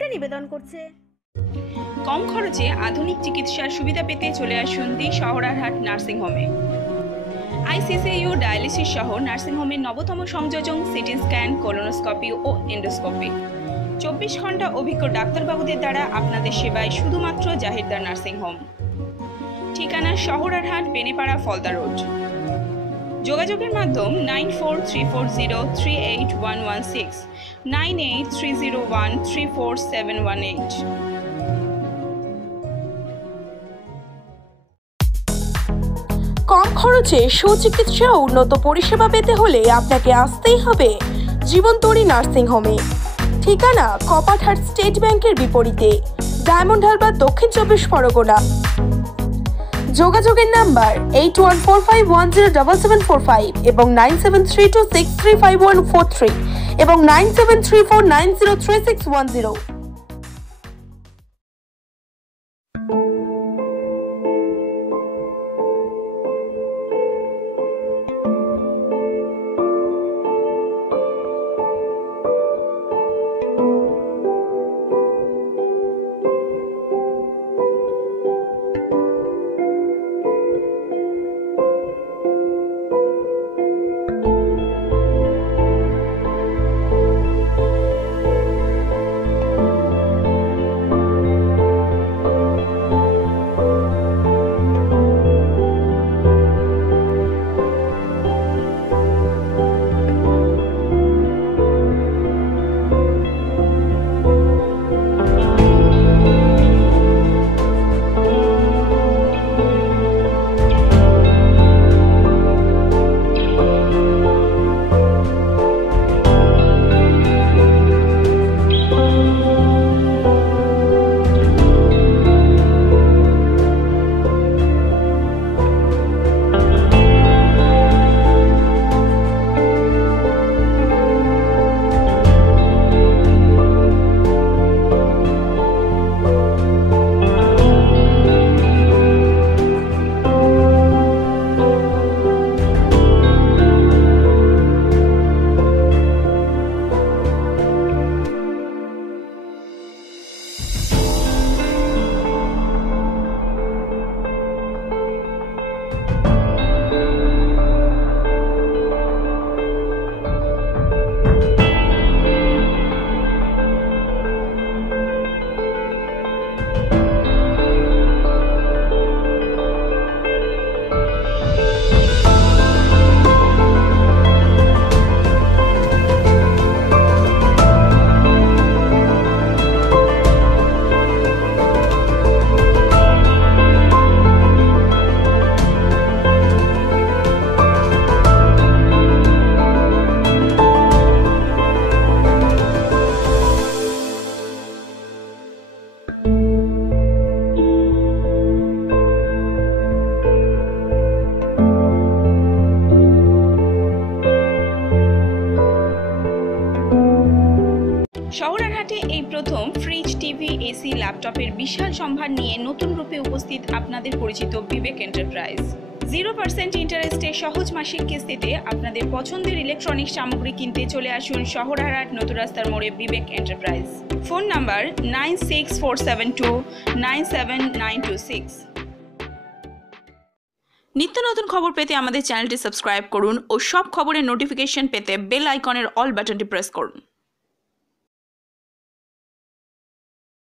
ভিডিওটা নিবেদন করছে। কম খরচে আধুনিক চিকিৎসার সুবিধা পেতে চলে আসুন দি শহরারহাট নার্সিং হোমে। আইসিসিইউ ডায়ালিসিস সহ নার্সিং হোমের নবতম সংযোজন সিটি স্ক্যান, কোলোনোস্কোপি ও এন্ডোস্কোপি। 24 ঘন্টা অভিজ্ঞ ডাক্তারবাবুদের দ্বারা আপনাদের সেবায় শুধুমাত্র জাহিরদার নার্সিং হোম। ঠিকানা শহরারহাট, বেনেপাড়া, ফলতা রোড। যোগাযোগের মাধ্যম 9434038116, 9830134718। কম খরচে সুচিকিৎসা ও উন্নত পরিষেবা পেতে হলে আপনাকে আসতেই হবে জীবনতরী নার্সিং হোমে। ঠিকানা কপাটহাট স্টেট ব্যাংকের বিপরীতে, ডায়মন্ড হারবার, দক্ষিণ 24 পরগনা। যোগাযোগের নাম্বার 8145107745 এবং 9732635143 এবং 9734903610। শহরারহাটে এই প্রথম ফ্রিজ, টিভি, এসি, ল্যাপটপের বিশাল সম্ভার নিয়ে নতুন রূপে উপস্থিত আপনাদের পরিচিত বিবেক এন্টারপ্রাইজ। 0% ইন্টারেস্টে সহজ মাসিক কিস্তিতে আপনাদের পছন্দের ইলেকট্রনিক্স সামগ্রী কিনতে চলে আসুন শহরারহাট নতুন রাস্তার মোড়ে বিবেক এন্টারপ্রাইজ। Phone number 9647297926। নিত্য নতুন খবর পেতে আমাদের চ্যানেলটি সাবস্ক্রাইব করুন ও সব খবরের নোটিফিকেশন পেতে বেল আইকনের অল বাটনটি প্রেস করুন।